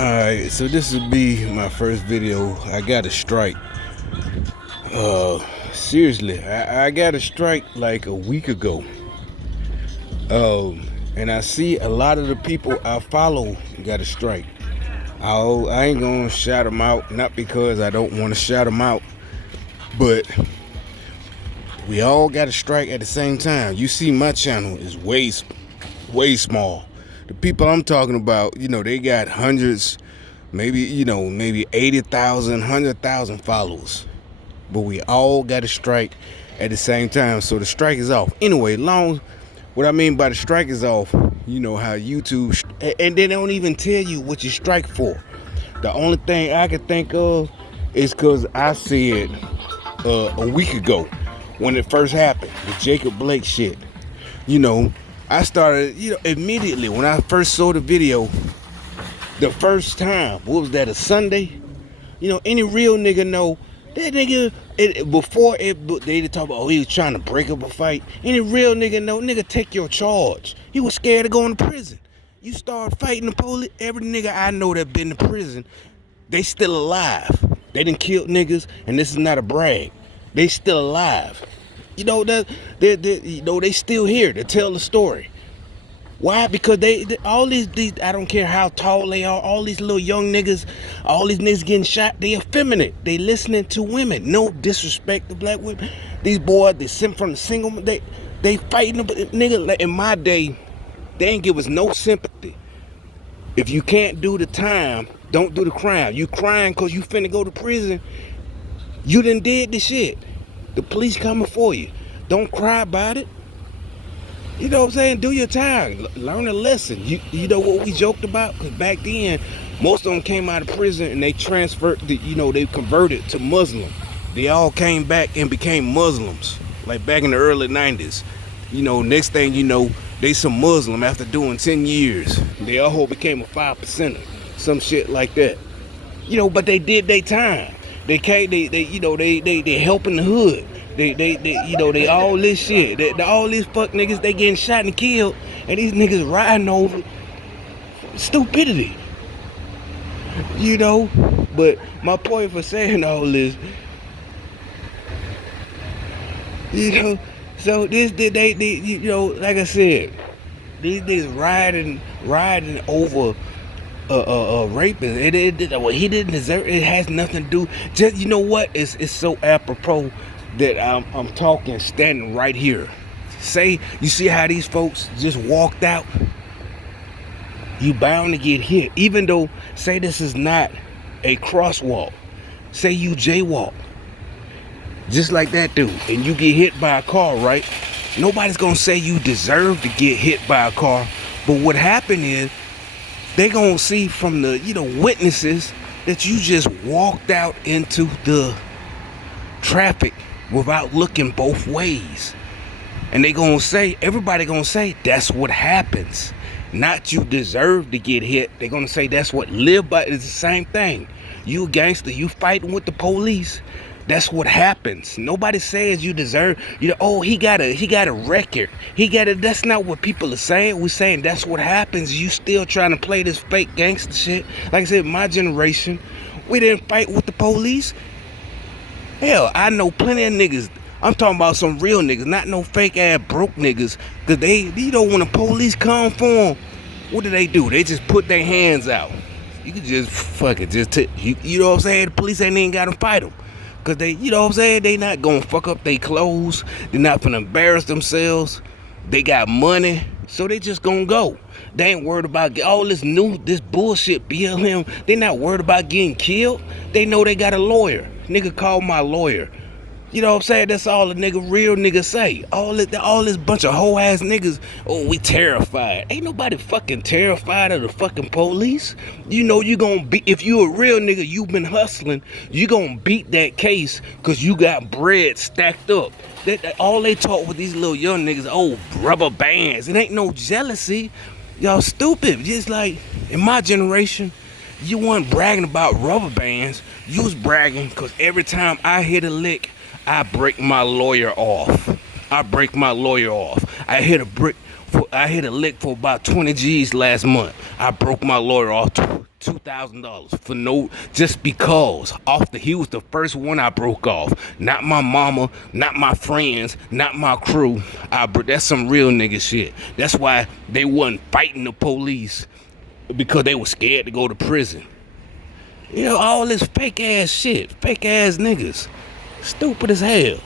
Alright, so this will be my first video. I got a strike. Seriously, I got a strike like a week ago. And I see a lot of the people I follow got a strike. I ain't gonna shout them out, not because I don't want to shout them out, but we all got a strike at the same time. You see my channel is way small. The people I'm talking about, they got hundreds, maybe 80,000, 100,000 followers. But we all got a strike at the same time, so the strike is off. Anyway, what I mean by the strike is off, you know how YouTube, and they don't even tell you what you strike for. The only thing I can think of is because I said a week ago when it first happened, the Jacob Blake shit. I started, immediately when I first saw the video, the first time, what was that, a Sunday? Any real nigga know that nigga, they talk about, he was trying to break up a fight. Any real nigga know, nigga, take your charge. He was scared of going to prison. You start fighting the police, every nigga I know that been to prison, they still alive. They done killed niggas, and this is not a brag. They still alive. They still here to tell the story. Why? Because they all these I don't care how tall they are, all these little young niggas, all these niggas getting shot, they effeminate. They listening to women. No disrespect to black women. These boys, they sent from the single, they fighting, nigga. In my day, they ain't give us no sympathy. If you can't do the time, don't do the crime. You crying cause you finna go to prison, you done did the shit. The police coming for you. Don't cry about it. You know what I'm saying? Do your time. Learn a lesson. You know what we joked about? Because back then, most of them came out of prison and they transferred, they converted to Muslim. They all came back and became Muslims. Like back in the early 90s. Next thing you know, they some Muslim after doing 10 years. They all became a 5%er. Some shit like that. But they did their time. They came, they helping the hood. They all this shit. All these fuck niggas, they getting shot and killed, and these niggas riding over stupidity. But my point for saying all this, so this like I said, these niggas riding over raping. He didn't deserve it. It has nothing to do. Just it's so apropos that I'm talking standing right here. Say, you see how these folks just walked out? You bound to get hit. Even though, say this is not a crosswalk. Say you jaywalk. Just like that dude. And you get hit by a car, right? Nobody's gonna say you deserve to get hit by a car. But what happened is, they gonna see from the, witnesses that you just walked out into the traffic without looking both ways. And everybody gonna say, that's what happens. Not you deserve to get hit. They gonna say that's what live by. It's the same thing. You a gangster, you fighting with the police. That's what happens. Nobody says you deserve, oh, he got a record. That's not what people are saying. We're saying that's what happens. You still trying to play this fake gangster shit. Like I said, my generation, we didn't fight with the police. Hell, I know plenty of niggas. I'm talking about some real niggas, not no fake ass broke niggas. Cause when the police come for them, what do? They just put their hands out. You can just fuck it, you know what I'm saying? The police ain't even gotta fight them. Cause they not gonna fuck up their clothes. They're not gonna embarrass themselves. They got money, so they just gonna go. They ain't worried about all this bullshit BLM. They not worried about getting killed. They know they got a lawyer. Nigga, call my lawyer. You know what I'm saying? That's all the real niggas say. All this bunch of hoe ass niggas, oh, we terrified. Ain't nobody fucking terrified of the fucking police. You gonna beat, if you a real nigga, you been hustling, you gonna beat that case because you got bread stacked up. All they talk with these little young niggas, oh, rubber bands. It ain't no jealousy. Y'all stupid. Just like in my generation, you wasn't bragging about rubber bands. You was bragging because every time I hit a lick, I break my lawyer off. I hit a lick for about 20 G's last month. I broke my lawyer off $2,000 for no, just because he was the first one I broke off. Not my mama, not my friends, not my crew. That's some real nigga shit. That's why they wasn't fighting the police, because they were scared to go to prison. You know, all this fake ass shit, fake ass niggas, stupid as hell.